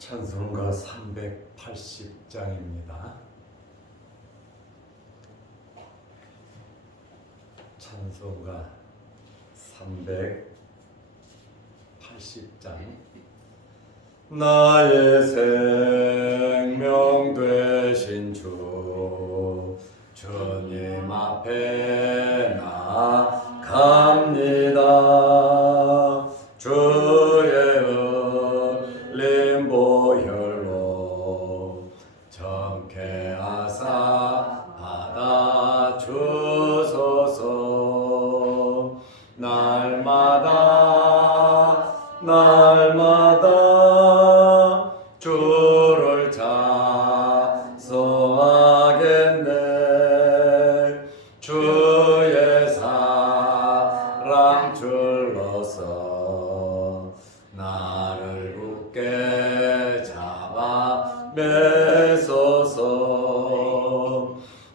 찬송가 380장입니다. 찬송가 380장. 나의 생명 되신 주, 주님 앞에 나갑니다. 주의 흘린 보혈로 정케 하사 받아 주소서. 날마다 주를 찬송하겠네. 주의 사랑 줄로서 나를 굳게 잡아 매소서.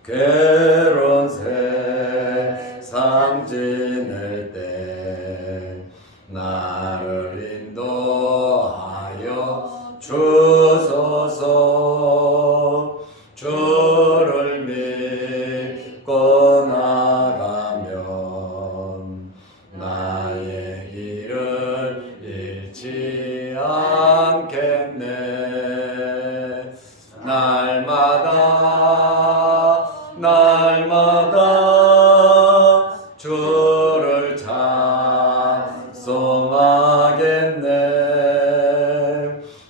괴로운 세상 지낼 때 나를 인도하여 주소서. 주를 믿고 나가면 나의 길을 잃지 않겠네. 날마다 주를 찬송하겠네.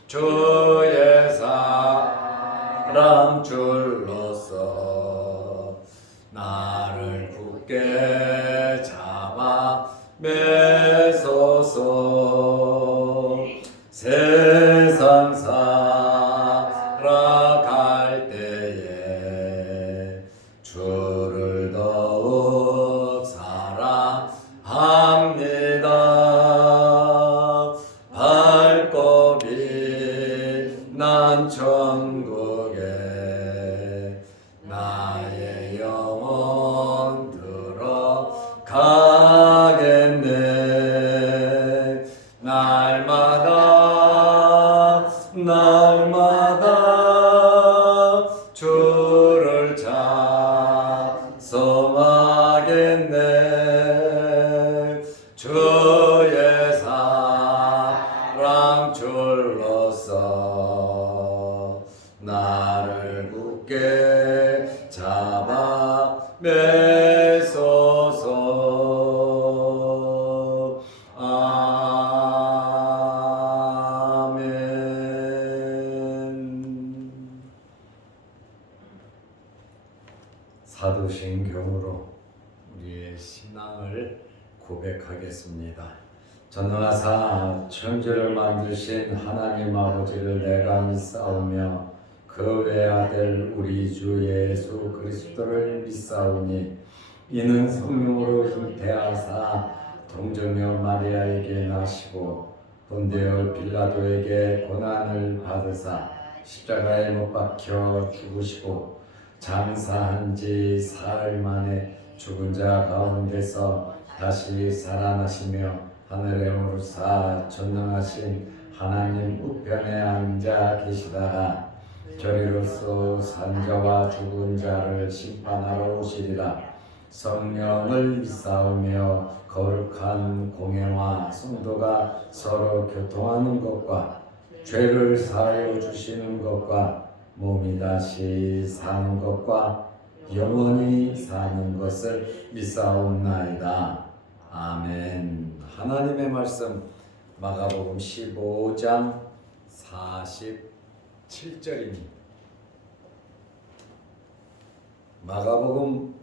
주의 사랑 줄로서 나를 굳게 잡아 매소서. 세상 살아갈 때에 주를 더욱 사랑합니다. 밝고 빛난 천국에 나의 영혼 들어가겠네. 날마다 주를 찬송하겠네. 주의 사랑 줄로서 나를 굳게 잡아 매소서. 아멘. 사도신경으로 우리의 신앙을 고백하겠습니다. 전능하사 천지를 만드신 하나님 아버지를 내가 믿사오며 그 외아들 우리 주 예수 그리스도를 믿사오니 이는 성령으로 잉태하사 동정녀 마리아에게 나시고 본데오 빌라도에게 고난을 받으사 십자가에 못 박혀 죽으시고 장사한 지 사흘 만에 죽은 자 가운데서 다시 살아나시며 하늘에 오르사 전능하신 하나님 우편에 앉아 계시다가 저리로서 산자와 죽은 자를 심판하러 오시리라. 성령을 믿사오며 거룩한 공회와 성도가 서로 교통하는 것과 죄를 사하여 주시는 것과 몸이 다시 사는 것과 영원히 사는 것을 믿사옵나이다. 아멘. 하나님의 말씀 마가복음 15장 47절입니다. 마가복음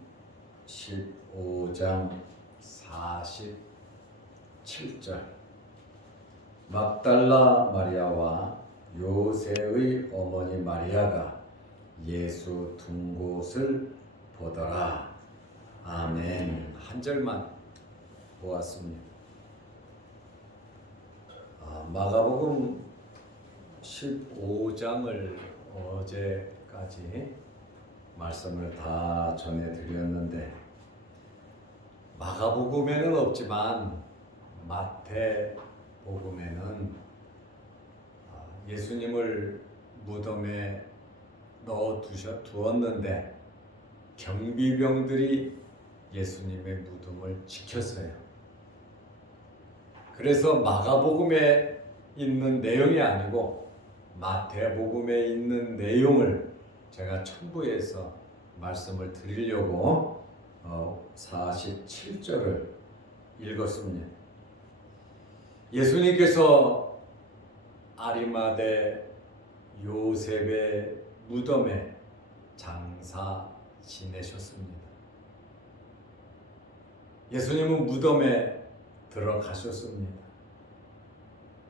15장 47절. 막달라 마리아와 요새의 어머니 마리아가 예수 둔 곳을 보더라. 아멘. 한 절만 보았습니다. 마가복음 15장을 어제까지 말씀을 다 전해드렸는데 마가복음에는 없지만 마태복음에는 예수님을 무덤에 두었는데 경비병들이 예수님의 무덤을 지켰어요. 그래서 마가복음에 있는 내용이 아니고 마태복음에 있는 내용을 제가 첨부해서 말씀을 드리려고 47절을 읽었습니다. 예수님께서 아리마대 요셉의 무덤에 장사 지내셨습니다. 예수님은 무덤에 들어가셨습니다.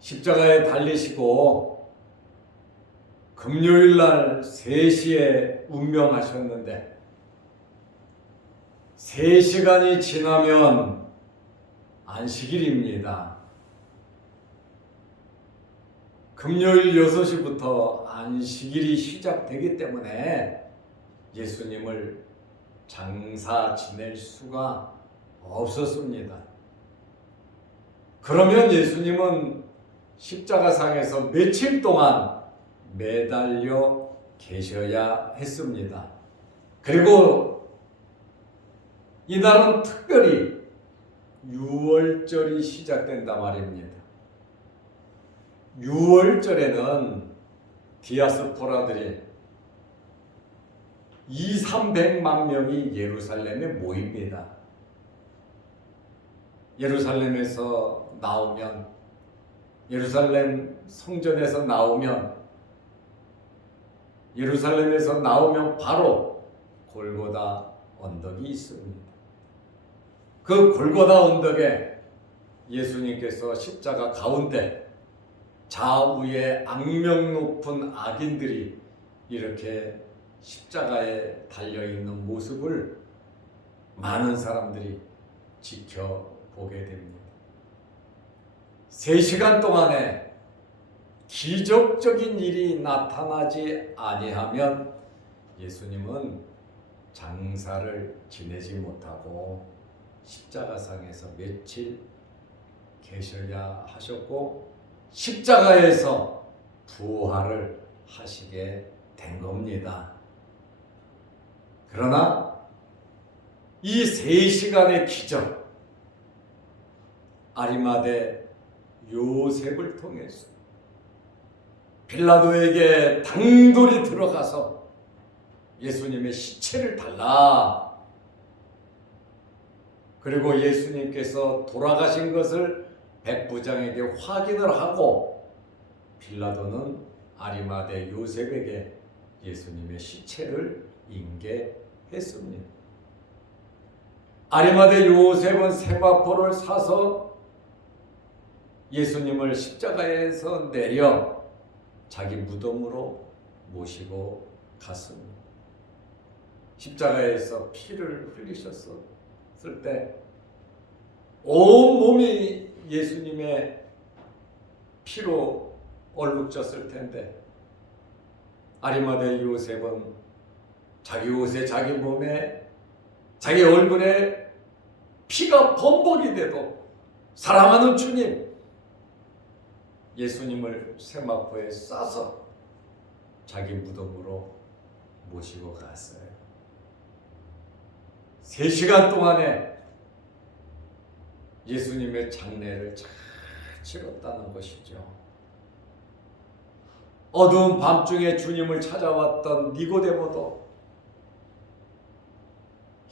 십자가에 달리시고 금요일날 3시에 운명하셨는데 3시간이 지나면 안식일입니다. 금요일 6시부터 안식일이 시작되기 때문에 예수님을 장사 지낼 수가 없었습니다. 그러면 예수님은 십자가상에서 며칠 동안 매달려 계셔야 했습니다. 그리고 이날은 특별히 유월절이 시작된단 말입니다. 유월절에는 디아스포라들이 200~300만 명이 예루살렘에 모입니다. 예루살렘에서 나오면, 예루살렘 성전에서 나오면 바로 골고다 언덕이 있습니다. 그 골고다 언덕에 예수님께서 십자가 가운데 좌우에 악명 높은 악인들이 이렇게 십자가에 달려있는 모습을 많은 사람들이 지켜보게 됩니다. 3시간 동안에 기적적인 일이 나타나지 아니하면 예수님은 장사를 지내지 못하고 십자가상에서 며칠 계셔야 하셨고 십자가에서 부활을 하시게 된 겁니다. 그러나 이 3시간의 기적, 아리마대 요셉을 통해서 빌라도에게 당돌이 들어가서 예수님의 시체를 달라. 그리고 예수님께서 돌아가신 것을 백부장에게 확인을 하고 빌라도는 아리마대 요셉에게 예수님의 시체를 인계했습니다. 아리마대 요셉은 세마포를 사서 예수님을 십자가에서 내려 자기 무덤으로 모시고 갔습니다. 십자가에서 피를 흘리셨을 때 온 몸이 예수님의 피로 얼룩졌을 텐데 아리마대 요셉은 자기 옷에, 자기 몸에, 자기 얼굴에 피가 범벅이 돼도 사랑하는 주님, 예수님을 세마포에 싸서 자기 무덤으로 모시고 갔어요. 3시간 동안에 예수님의 장례를 잘 치렀다는 것이죠. 어두운 밤중에 주님을 찾아왔던 니고데모도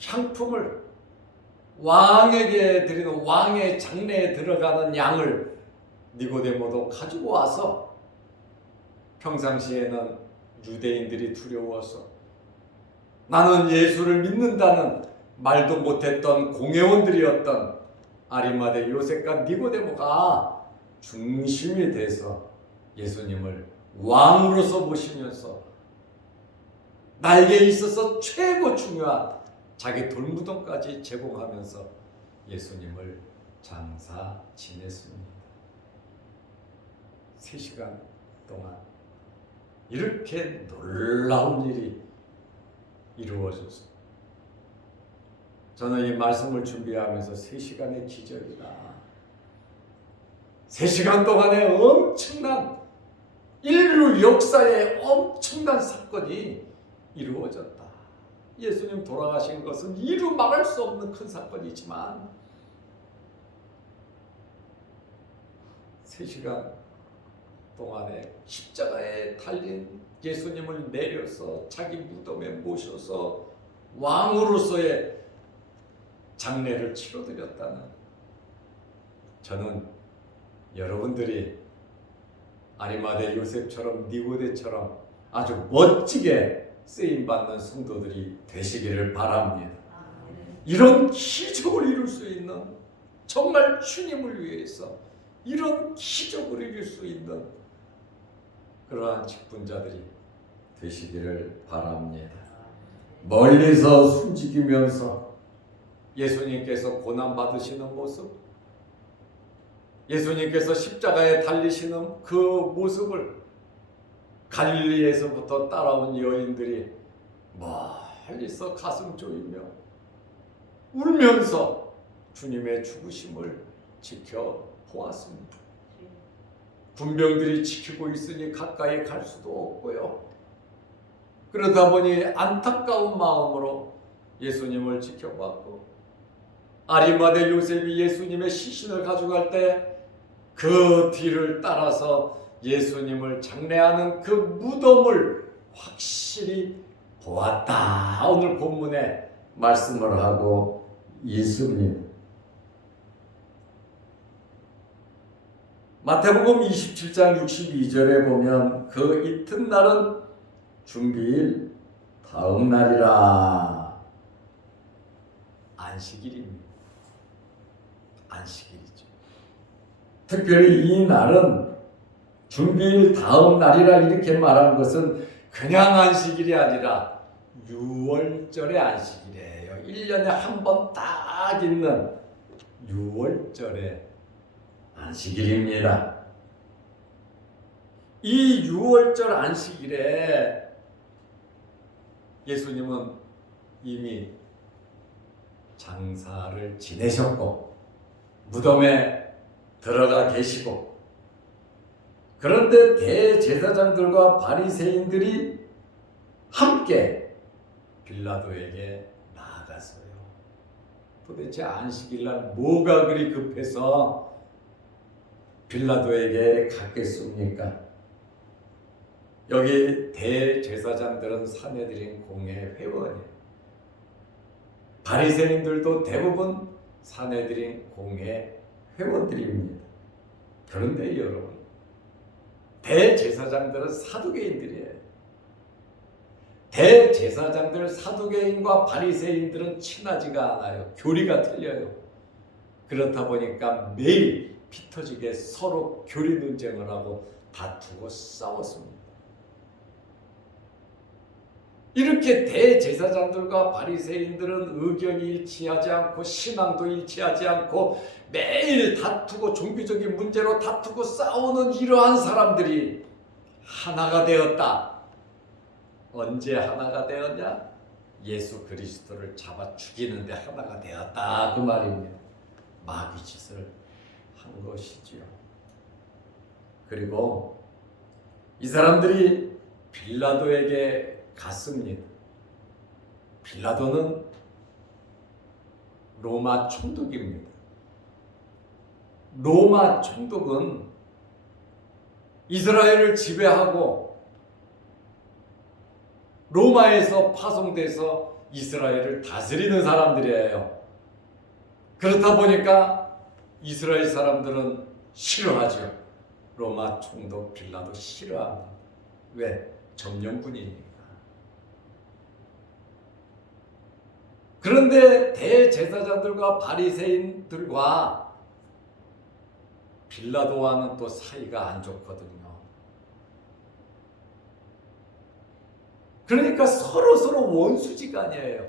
향품을 왕에게 드리는 왕의 장례에 들어가는 양을 니고데모도 가지고 와서 평상시에는 유대인들이 두려워서 나는 예수를 믿는다는 말도 못했던 공회원들이었던 아리마대 요셉과 니고데모가 중심이 돼서 예수님을 왕으로서 모시면서 나에게 있어서 최고 중요한 자기 돌무덤까지 제공하면서 예수님을 장사 지냈습니다. 3시간 동안 이렇게 놀라운 일이 이루어졌습니다. 저는 이 말씀을 준비하면서 3시간의 기적이다. 3시간 동안에 엄청난 인류 역사에 엄청난 사건이 이루어졌다. 예수님 돌아가신 것은 이루 말할 수 없는 큰 사건이지만 3시간 동안에 십자가에 달린 예수님을 내려서 자기 무덤에 모셔서 왕으로서의 장례를 치러드렸다는, 저는 여러분들이 아리마대 요셉처럼 니고데처럼 아주 멋지게 쓰임받는 성도들이 되시기를 바랍니다. 이런 기적을 이룰 수 있는, 정말 주님을 위해서 이런 기적을 이룰 수 있는 그러한 직분자들이 되시기를 바랍니다. 멀리서 숨지기면서 예수님께서 고난받으시는 모습, 예수님께서 십자가에 달리시는 그 모습을 갈릴리에서부터 따라온 여인들이 멀리서 가슴 조이며 울면서 주님의 죽으심을 지켜보았습니다. 군병들이 지키고 있으니 가까이 갈 수도 없고요. 그러다 보니 안타까운 마음으로 예수님을 지켜봤고, 아리마대 요셉이 예수님의 시신을 가져갈 때 그 뒤를 따라서 예수님을 장례하는 그 무덤을 확실히 보았다. 오늘 본문에 말씀을 하고 있습니다. 마태복음 27장 62절에 보면 그 이튿날은 준비일 다음 날이라. 안식일입니다. 안식일이죠. 특별히 이 날은 준비일 다음 날이라 이렇게 말한 것은 그냥 안식일이 아니라 6월절의 안식일이에요. 1년에 한 번 딱 있는 6월절의 안식일입니다. 이 6월절 안식일에 예수님은 이미 장사를 지내셨고 무덤에 들어가 계시고, 그런데 대제사장들과 바리새인들이 함께 빌라도에게 나아갔어요. 도대체 안식일날 뭐가 그리 급해서 빌라도에게 갔겠습니까? 여기 대제사장들은 산헤드린 공회 회원이에요. 바리새인들도 대부분 산헤드린 공회 회원들입니다. 그런데 여러분, 대제사장들은 사두개인들이에요. 대제사장들, 사두개인과 바리새인들은 친하지가 않아요. 교리가 틀려요. 그렇다 보니까 매일 피 터지게 서로 교리 논쟁을 하고 다투고 싸웠습니다. 이렇게 대제사장들과 바리새인들은 의견이 일치하지 않고 신앙도 일치하지 않고 매일 다투고 종교적인 문제로 다투고 싸우는 이러한 사람들이 하나가 되었다. 언제 하나가 되었냐? 예수 그리스도를 잡아 죽이는데 하나가 되었다, 그 말입니다. 마귀 짓을 한 것이지요. 그리고 이 사람들이 빌라도에게 갔습니다. 빌라도는 로마 총독입니다. 로마 총독은 이스라엘을 지배하고 로마에서 파송돼서 이스라엘을 다스리는 사람들이에요. 그렇다 보니까 이스라엘 사람들은 싫어하죠. 로마 총독 빌라도 싫어합니다. 왜? 점령군이니까. 그런데 대제사장들과 바리새인들과 빌라도와는 또 사이가 안 좋거든요. 그러니까 서로 원수지간이에요.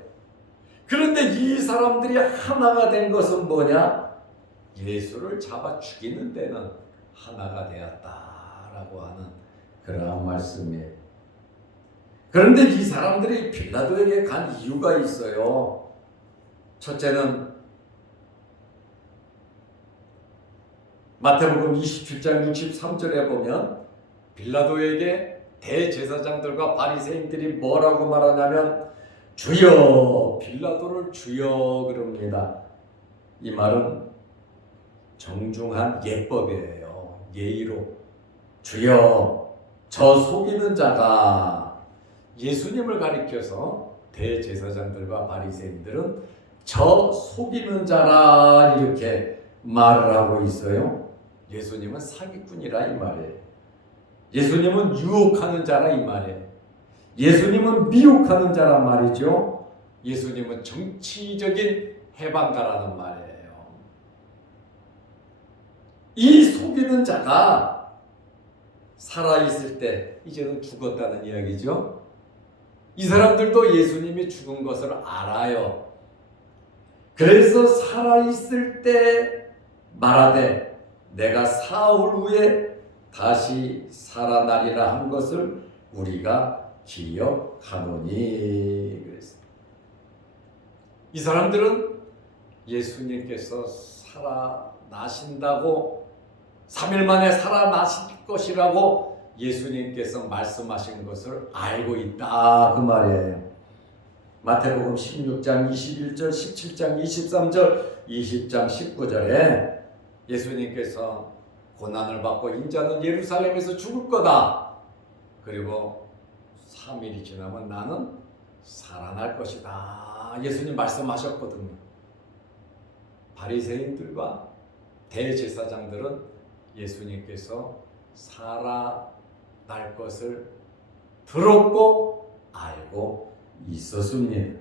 그런데 이 사람들이 하나가 된 것은 뭐냐? 예수를 잡아 죽이는 데는 하나가 되었다라고 하는 그러한 말씀이에요. 그런데 이 사람들이 빌라도에게 간 이유가 있어요. 첫째는 마태복음 27장 63절에 보면 빌라도에게 대제사장들과 바리새인들이 뭐라고 말하냐면 주여, 빌라도를 주여 그럽니다. 이 말은 정중한 예법이에요. 예의로 주여, 저 속이는 자가, 예수님을 가리켜서 대제사장들과 바리새인들은 저 속이는 자라 이렇게 말을 하고 있어요. 예수님은 사기꾼이라 이 말이에요. 예수님은 유혹하는 자라 이 말이에요. 예수님은 미혹하는 자란 말이죠. 예수님은 정치적인 해방가라는 말이에요. 이 속이는 자가 살아있을 때 이제는 죽었다는 이야기죠. 이 사람들도 예수님이 죽은 것을 알아요. 그래서 살아있을 때 말하되 내가 사흘 후에 다시 살아나리라 한 것을 우리가 기억하노니 그랬습니다. 이 사람들은 예수님께서 살아나신다고 3일 만에 살아나실 것이라고 예수님께서 말씀하신 것을 알고 있다 그 말이에요. 마태복음 16장 21절, 17장 23절, 20장 19절에 예수님께서 고난을 받고 인자는 예루살렘에서 죽을 거다. 그리고 3일이 지나면 나는 살아날 것이다. 예수님 말씀하셨거든요. 바리새인들과 대제사장들은 예수님께서 살아날 것을 들었고 알고 있었습니다.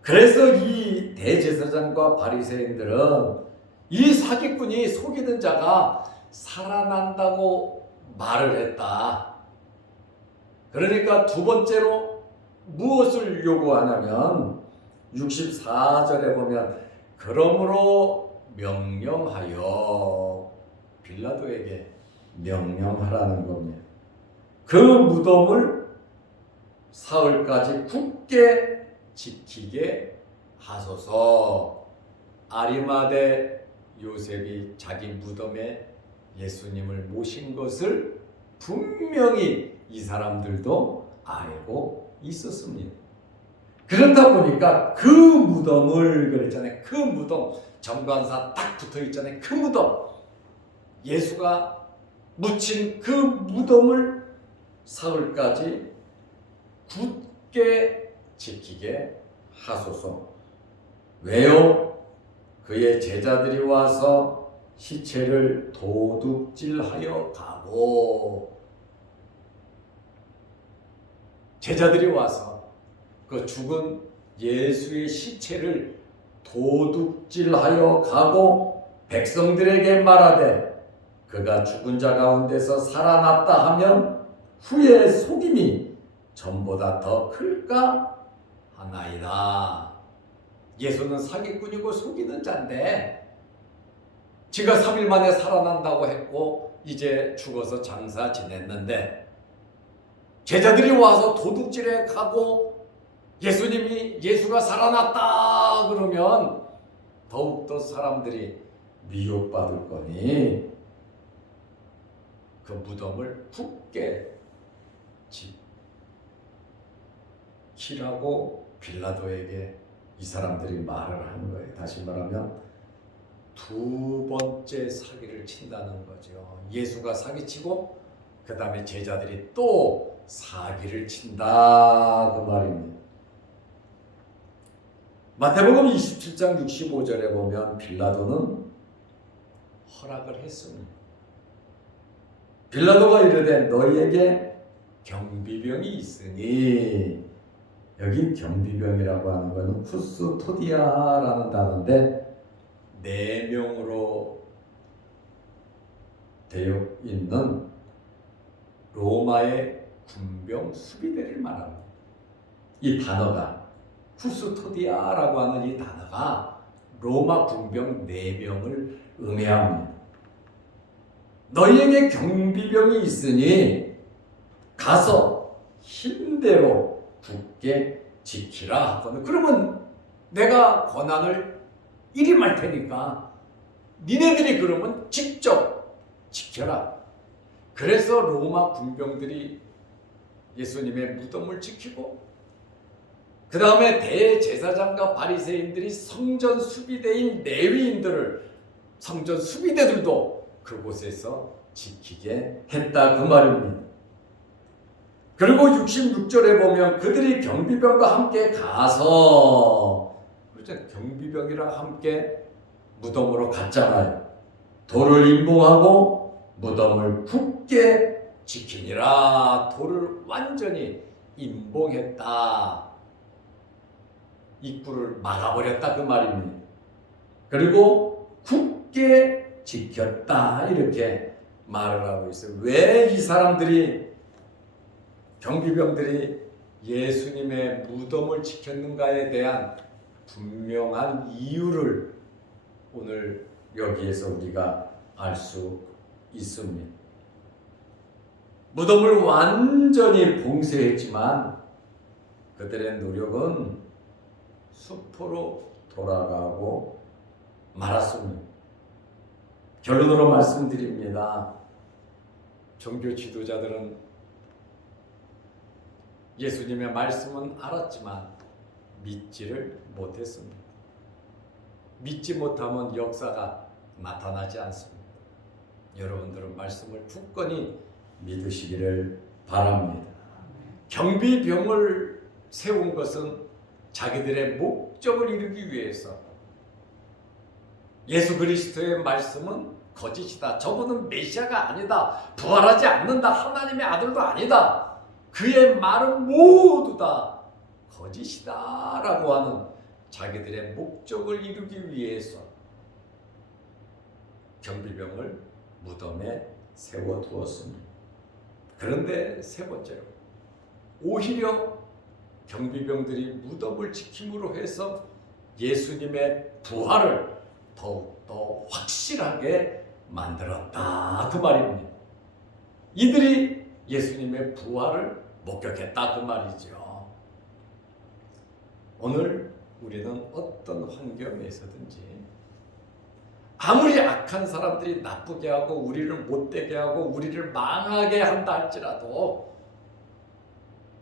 그래서 이 대제사장과 바리새인들은 이 사기꾼이 속이는 자가 살아난다고 말을 했다. 그러니까 두 번째로 무엇을 요구하냐면 64절에 보면 그러므로 명령하여, 빌라도에게 명령하라는 겁니다. 그 무덤을 사흘까지 굳게 지키게 하소서. 아리마대 요셉이 자기 무덤에 예수님을 모신 것을 분명히 이 사람들도 알고 있었습니다. 그렇다 보니까 그 무덤을, 그랬잖아요. 그 무덤, 정관사 딱 붙어 있잖아요. 그 무덤, 예수가 묻힌 그 무덤을 사흘까지 굳게 지키게 하소서. 왜요? 그의 제자들이 와서 시체를 도둑질하여 가고, 제자들이 와서 그 죽은 예수의 시체를 도둑질하여 가고 백성들에게 말하되 그가 죽은 자 가운데서 살아났다 하면 후에 속임이 전보다 더 클까 하나이다. 예수는 사기꾼이고 속이는 자인데 지가 3일 만에 살아난다고 했고 이제 죽어서 장사 지냈는데 제자들이 와서 도둑질해 가고 예수가 살아났다 그러면 더욱더 사람들이 미혹받을 거니 그 무덤을 굳게 지키라고 빌라도에게 이 사람들이 말을 하는 거예요. 다시 말하면 두 번째 사기를 친다는 거죠. 예수가 사기치고 그 다음에 제자들이 또 사기를 친다 그 말입니다. 마태복음 27장 65절에 보면 빌라도는 허락을 했습니다. 빌라도가 이르되 너희에게 경비병이 있으니, 여기 경비병이라고 하는 것은 쿠스토디아라는 단어인데 4명으로 되어 있는 로마의 군병 수비대를 말합니다. 이 단어가, 쿠스토디아라고 하는 이 단어가 로마 군병 4명을 의미합니다. 너희에게 경비병이 있으니 가서 힘대로 굳게 지키라 하거든. 그러면 내가 권한을 일임할 테니까 니네들이 그러면 직접 지켜라. 그래서 로마 군병들이 예수님의 무덤을 지키고 그 다음에 대제사장과 바리새인들이 성전 수비대인 레위인들을 성전 수비대들도 그곳에서 지키게 했다 그 말입니다. 그리고 66절에 보면 그들이 경비병과 함께 가서 그렇죠? 경비병이랑 함께 무덤으로 갔잖아요. 돌을 임봉하고 무덤을 굳게 지키니라. 돌을 완전히 임봉했다. 입구를 막아버렸다 그 말입니다. 그리고 굳게 지켰다 이렇게 말을 하고 있어요. 왜 이 사람들이 경비병들이 예수님의 무덤을 지켰는가에 대한 분명한 이유를 오늘 여기에서 우리가 알 수 있습니다. 무덤을 완전히 봉쇄했지만 그들의 노력은 수포로 돌아가고 말았습니다. 결론으로 말씀드립니다. 종교 지도자들은 예수님의 말씀은 알았지만 믿지를 못했습니다. 믿지 못하면 역사가 나타나지 않습니다. 여러분들은 말씀을 굳건히 믿으시기를 바랍니다. 경비병을 세운 것은 자기들의 목적을 이루기 위해서 예수 그리스도의 말씀은 거짓이다. 저분은 메시아가 아니다. 부활하지 않는다. 하나님의 아들도 아니다. 그의 말은 모두 다 거짓이다 라고 하는 자기들의 목적을 이루기 위해서 경비병을 무덤에 세워두었습니다. 그런데 세 번째로 오히려 경비병들이 무덤을 지킴으로 해서 예수님의 부활을 더욱더 확실하게 만들었다 그 말입니다. 이들이 예수님의 부활을 목격했다 그 말이죠. 오늘 우리는 어떤 환경에서든지 아무리 악한 사람들이 나쁘게 하고 우리를 못되게 하고 우리를 망하게 한다 할지라도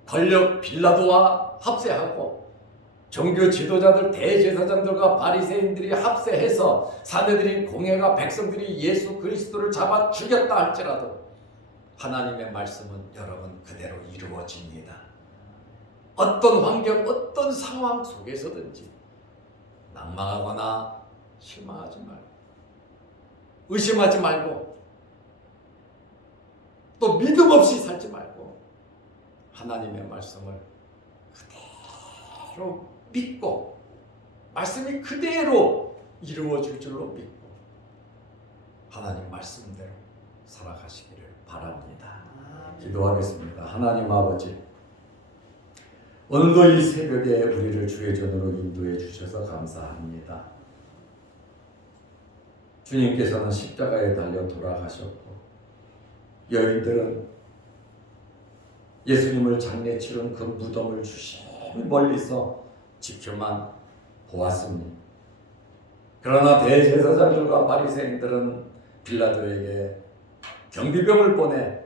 권력 빌라도와 합세하고 종교 지도자들 대제사장들과 바리새인들이 합세해서 사내들인 공회가 백성들이 예수 그리스도를 잡아 죽였다 할지라도 하나님의 말씀은 여러분 그대로 이루어집니다. 어떤 환경, 어떤 상황 속에서든지 낭망하거나 실망하지 말고 의심하지 말고 또 믿음 없이 살지 말고 하나님의 말씀을 그대로 믿고 말씀이 그대로 이루어질 줄로 믿고 하나님 말씀대로 살아가시기를 바랍니다. 기도하겠습니다. 하나님 아버지, 오늘도 이 새벽에 우리를 주의 전으로 인도해 주셔서 감사합니다. 주님께서는 십자가에 달려 돌아가셨고 여인들은 예수님을 장례 치른 그 무덤을 주심히 멀리서 지켜만 보았습니다. 그러나 대제사장들과 바리새인들은 빌라도에게 경비병을 보내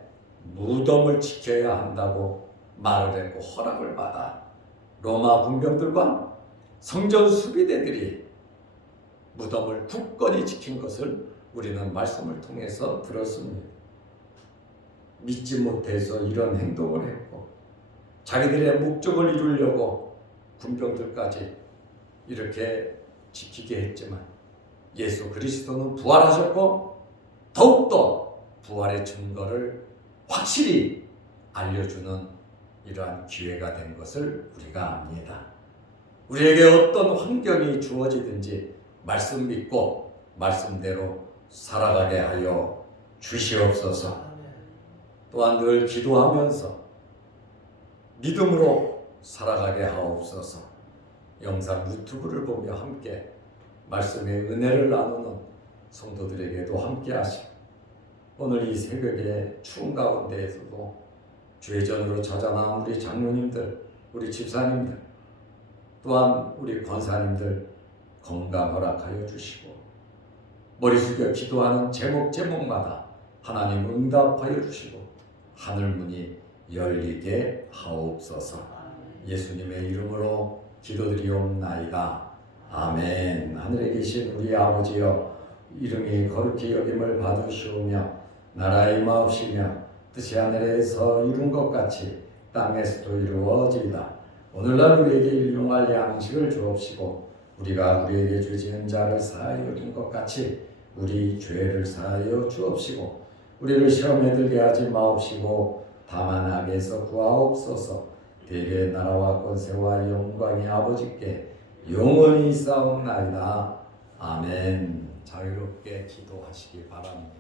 무덤을 지켜야 한다고 말을 했고 허락을 받아 로마 군병들과 성전 수비대들이 무덤을 굳건히 지킨 것을 우리는 말씀을 통해서 들었습니다. 믿지 못해서 이런 행동을 했고 자기들의 목적을 이루려고 군병들까지 이렇게 지키게 했지만 예수 그리스도는 부활하셨고 더욱더 부활의 증거를 확실히 알려주는 이러한 기회가 된 것을 우리가 압니다. 우리에게 어떤 환경이 주어지든지 말씀 믿고 말씀대로 살아가게 하여 주시옵소서. 또한 늘 기도하면서 믿음으로 살아가게 하옵소서. 영상 유튜브를 보며 함께 말씀의 은혜를 나누는 성도들에게도 함께 하시고 오늘 이 새벽에 추운 가운데에서도 주의 전으로 찾아나온 우리 장로님들, 우리 집사님들, 또한 우리 권사님들 건강 허락하여 주시고 머리 숙여 기도하는 제목마다 하나님 응답하여 주시고 하늘 문이 열리게 하옵소서. 예수님의 이름으로 기도드리옵나이다. 아멘. 하늘에 계신 우리 아버지여, 이름이 거룩히 여김을 받으시오며 나라의 임하옵시며 뜻이 하늘에서 이룬 것 같이 땅에서도 이루어지이다. 오늘날 우리에게 일용할 양식을 주옵시고 우리가 우리에게 죄 지은 자를 사하여 준 것 같이 우리 죄를 사하여 주옵시고 우리를 시험에 들게 하지 마옵시고 다만 악에서 구하옵소서. 대개의 나라와 권세와 영광이 아버지께 영원히 있사옵나이다. 아멘. 자유롭게 기도하시기 바랍니다.